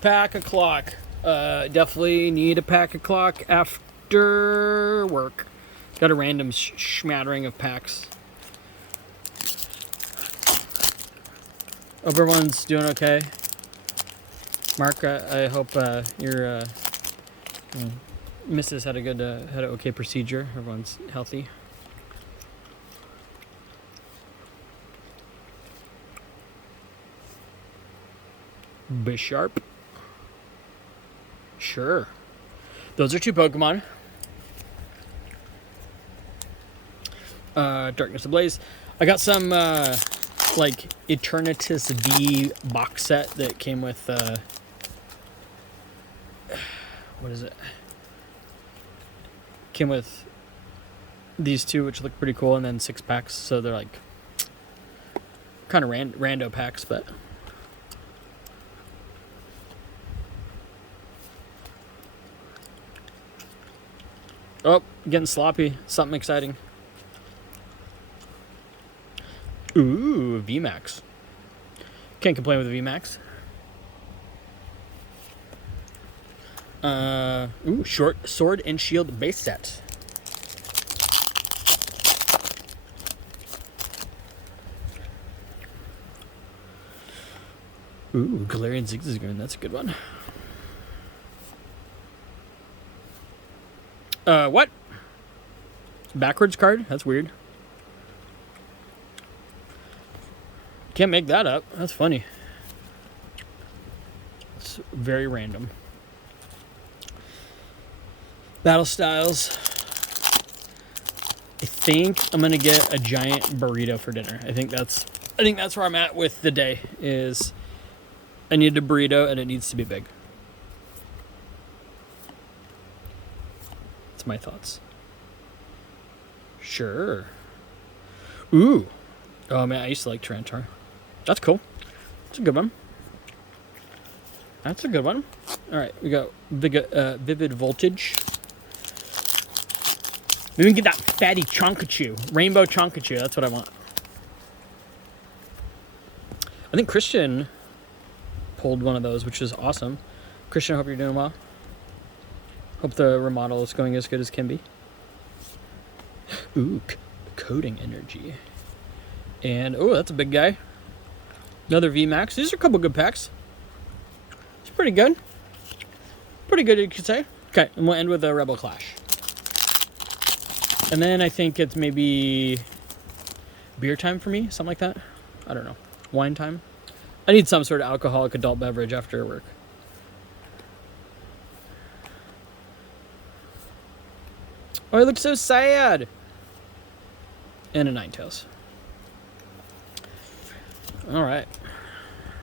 Pack a clock. Definitely need a pack a clock after work. Got a random smattering of packs. Hope everyone's doing okay. Mark, I hope your missus had had an okay procedure. Everyone's healthy. Bisharp. Sure. Those are 2 Pokemon. Darkness Ablaze. I got some like Eternatus V box set that came with what is it? Came with these 2, which look pretty cool, and then 6 packs. So they're like kind of rando packs, but. Oh, getting sloppy. Something exciting. Ooh, VMAX. Can't complain with the VMAX. Ooh, short Sword and Shield base set. Ooh, Galarian Zigzagoon. That's a good one. What? Backwards card? That's weird. Can't make that up. That's funny. It's very random. Battle styles. I think I'm gonna get a giant burrito for dinner. I think that's where I'm at with the day. Is I need a burrito and it needs to be big. That's my thoughts. Sure. Ooh. Oh man, I used to like Tyranitar. That's cool. That's a good one. That's a good one. All right, we got Vivid Voltage. Maybe we can get that fatty Chonkachu. Rainbow Chonkachu. That's what I want. I think Christian pulled one of those, which is awesome. Christian, I hope you're doing well. Hope the remodel is going as good as can be. Ooh, Coding Energy. And, oh, that's a big guy. Another VMAX. These are a couple good packs. It's pretty good. Pretty good, you could say. Okay, and we'll end with a Rebel Clash. And then I think it's maybe beer time for me, something like that. I don't know. Wine time. I need some sort of alcoholic adult beverage after work. Oh, he looks so sad. And a Ninetales. All right.